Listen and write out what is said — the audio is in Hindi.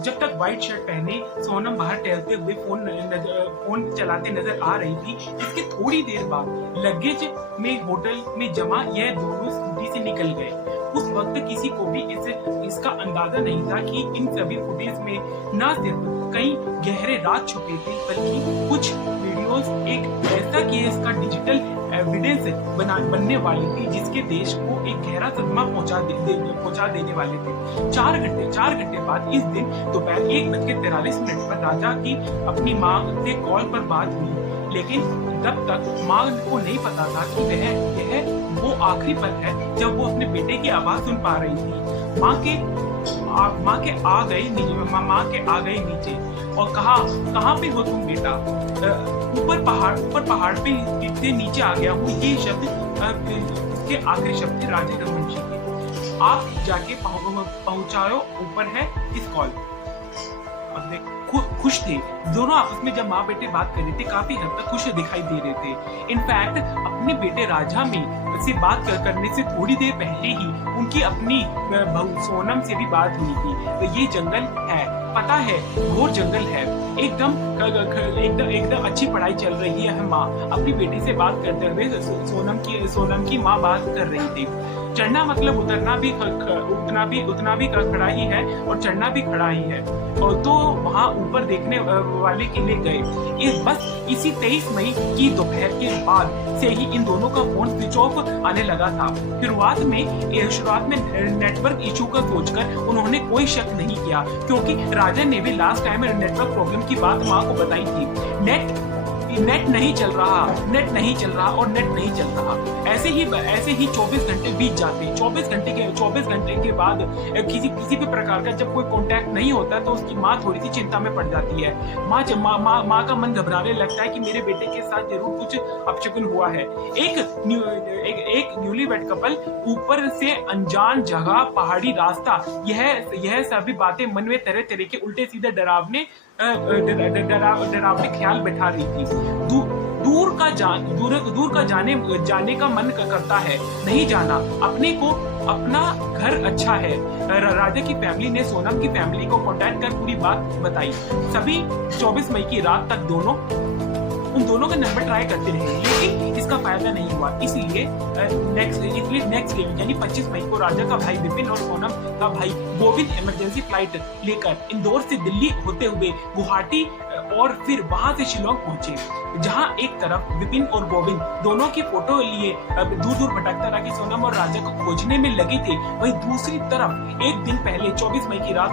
जब तक व्हाइट शर्ट पहने सोनम बाहर टहलते हुए फोन चलाते नजर आ रही थी, इसके थोड़ी देर बाद लगेज में होटल में जमा यह दोनों स्कूटी से निकल गए। उस वक्त किसी को भी इसका अंदाजा नहीं था कि इन सभी फुटेज में न सिर्फ कई गहरे राज छुपे थे, बल्कि कुछ वीडियोस एक ऐसा केस का डिजिटल एविडेंस बनने वाली थी जिसके देश को एक गहरा सदमा पहुंचा देने वाले थे। 4 घंटे बाद इस दिन दोपहर 1:43 पर राजा की अपनी माँ से कॉल पर बात हुई, लेकिन तब तक माँ को नहीं पता था कि यह वो आखिरी पल है जब वो अपने बेटे की आवाज सुन पा रही थी। माँ के आ गए नीचे और कहा, कहाँ पे हो तुम बेटा? ऊपर पहाड़ पे कितने नीचे आ गया हूँ। ये शब्द उसके आखिरी शब्द थे राजे रघुवंशी के। आप जाके पहुंचाओ, ऊपर है इस कॉल। खुश थे दोनों आपस में। जब माँ बेटे बात कर रहे थे काफी हद तक खुश दिखाई दे रहे थे। इनफैक्ट अपने बेटे राजा से बात करने से थोड़ी देर पहले ही उनकी अपनी बहू सोनम से भी बात हुई थी। तो ये जंगल है, पता है, घोर जंगल है। एकदम अच्छी पढ़ाई चल रही है। माँ अपनी बेटी से बात करते हुए सोनम की माँ बात कर रही थी। चढ़ना मतलब उतना भी खड़ा ही है और चढ़ना भी खड़ा ही है। और तो वहाँ ऊपर देखने वाले के लिए गए। बस इसी 23 मई की दोपहर के बाद से ही इन दोनों का फोन स्विच ऑफ आने लगा था। शुरुआत में नेटवर्क इशू का सोचकर उन्होंने कोई शक नहीं किया, क्योंकि राजा ने भी लास्ट टाइम नेटवर्क प्रॉब्लम की बात माँ को बताई थी। नेट नहीं चल रहा और नेट नहीं चल रहा। ऐसे ही 24 घंटे बीत जाते। 24 घंटे के बाद किसी भी प्रकार का जब कोई कांटेक्ट नहीं होता तो उसकी माँ थोड़ी सी चिंता में पड़ जाती है। माँ का मन घबराने लगता है कि मेरे बेटे के साथ जरूर कुछ अपशकुन हुआ है। एक न्यूलीवेड कपल, ऊपर से अनजान जगह, पहाड़ी रास्ता, यह सभी बातें मन में तरह तरह के उल्टे सीधे डरावने ख्याल बैठा रही थी। दूर का जाने का मन करता है, नहीं जाना। अपना घर अच्छा है। राजा की फैमिली ने सोनम की फैमिली को कांटेक्ट कर पूरी बात बताई। सभी 24 मई की रात तक उन दोनों का नंबर ट्राई करते रहे, लेकिन इसका फायदा नहीं हुआ। इसलिए नेक्स्ट डे यानी 25 मई को राजा का भाई विपिन और सोनम का भाई गोविंद इमरजेंसी फ्लाइट लेकर इंदौर से दिल्ली होते हुए गुवाहाटी और फिर वहां से शिलोंग पहुंचे, जहां एक तरफ विपिन और गोविंद दोनों की फोटो लिए दूर भटकता रहा कि सोनम और राजा को खोजने में लगे थे, वहीं दूसरी तरफ एक दिन पहले 24 मई की रात